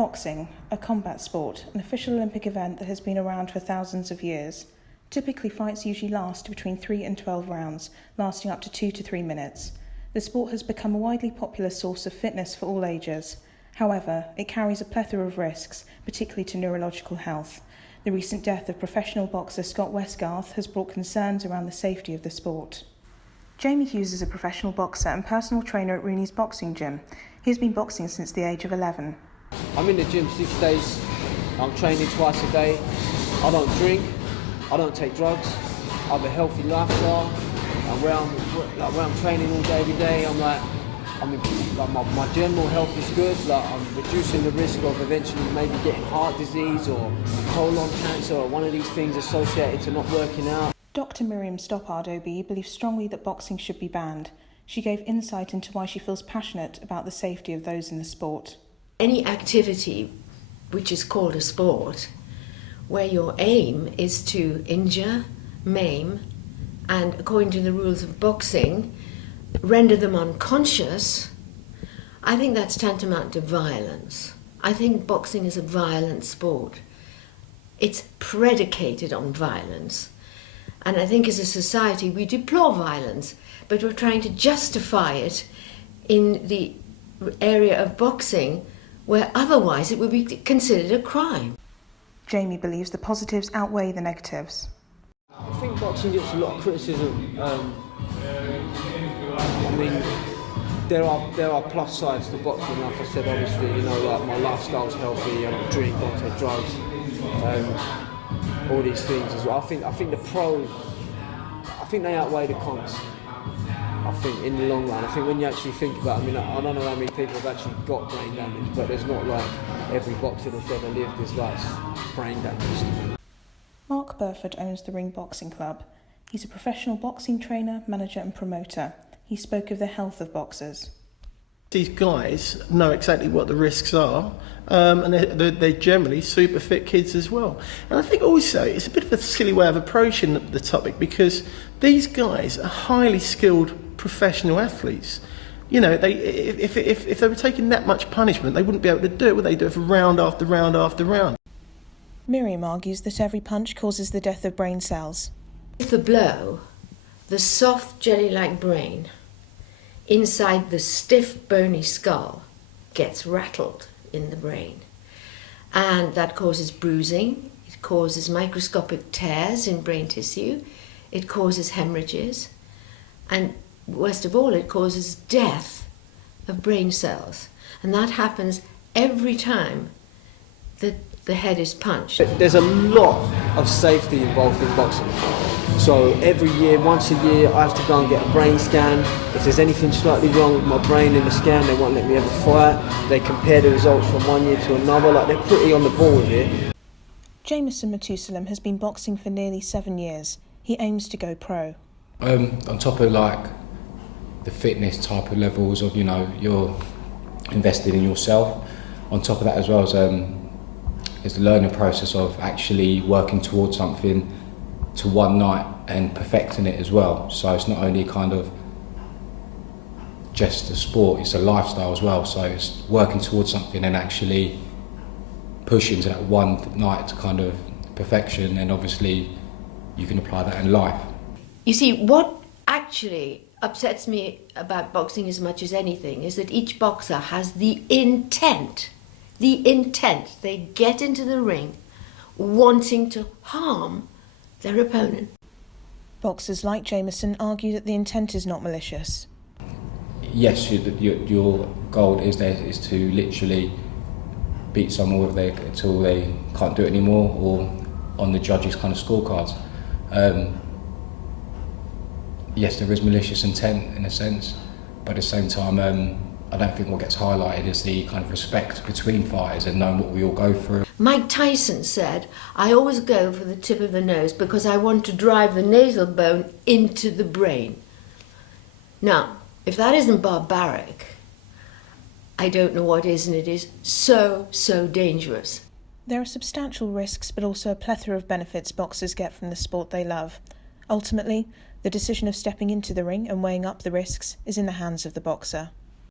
Boxing, a combat sport, an official Olympic event that has been around for thousands of years. Typically, fights usually last between 3 and 12 rounds, lasting up to 2 to 3 minutes. The sport has become a widely popular source of fitness for all ages. However, it carries a plethora of risks, particularly to neurological health. The recent death of professional boxer Scott Westgarth has brought concerns around the safety of the sport. Jamie Hughes is a professional boxer and personal trainer at Rooney's boxing gym. He has been boxing since the age of 11. I'm in the gym 6 days, I'm training twice a day, I don't drink, I don't take drugs, I have a healthy lifestyle, and where I'm training all day, every day, my general health is good, I'm reducing the risk of eventually maybe getting heart disease or colon cancer or one of these things associated to not working out. Dr. Miriam Stoppard OB believes strongly that boxing should be banned. She gave insight into why she feels passionate about the safety of those in the sport. Any activity which is called a sport, where your aim is to injure, maim, and according to the rules of boxing, render them unconscious, I think that's tantamount to violence. I think boxing is a violent sport. It's predicated on violence. And I think as a society we deplore violence, but we're trying to justify it in the area of boxing where otherwise it would be considered a crime. Jamie believes the positives outweigh the negatives. I think boxing gets a lot of criticism. There are plus sides to boxing. Like I said, obviously, like my lifestyle's healthy. I don't drink, don't take drugs, all these things as well. I think the pros, they outweigh the cons. I think in the long run, I think when you actually think about it, I don't know how many people have actually got brain damage, but there's not like every boxer that's ever lived is like brain damage. Mark Burford owns the Ring Boxing Club. He's a professional boxing trainer, manager and promoter. He spoke of the health of boxers. These guys know exactly what the risks are, and they're generally super fit kids as well. And I think also it's a bit of a silly way of approaching the topic because these guys are highly skilled professional athletes. If they were taking that much punishment, they wouldn't be able to do it, would they? Do it for round after round after round. Miriam argues that every punch causes the death of brain cells. With the blow, the soft jelly-like brain inside the stiff bony skull gets rattled in the brain, and that causes bruising, it causes microscopic tears in brain tissue, it causes hemorrhages, and worst of all, it causes death of brain cells. And that happens every time that the head is punched. There's a lot of safety involved in boxing. So every year, once a year, I have to go and get a brain scan. If there's anything slightly wrong with my brain in the scan, they won't let me have a fight. They compare the results from one year to another. They're pretty on the ball with it. Jameson Matusalem has been boxing for nearly 7 years. He aims to go pro. On top of the fitness type of levels of, you're invested in yourself. On top of that as well is the learning process of actually working towards something to one night and perfecting it as well. So it's not only kind of just a sport, it's a lifestyle as well. So it's working towards something and actually pushing to that one night to kind of perfection, and obviously you can apply that in life. You see, what actually upsets me about boxing as much as anything is that each boxer has the intent. They get into the ring wanting to harm their opponent. Boxers like Jameson argue that the intent is not malicious. Yes, your goal is to literally beat someone until they can't do it anymore, or on the judges' kind of scorecards. Yes, there is malicious intent in a sense, but at the same time, I don't think what gets highlighted is the kind of respect between fighters and knowing what we all go through. Mike Tyson said, "I always go for the tip of the nose because I want to drive the nasal bone into the brain." Now, if that isn't barbaric, I don't know what is, and it is so dangerous. There are substantial risks, but also a plethora of benefits boxers get from the sport they love. Ultimately, the decision of stepping into the ring and weighing up the risks is in the hands of the boxer.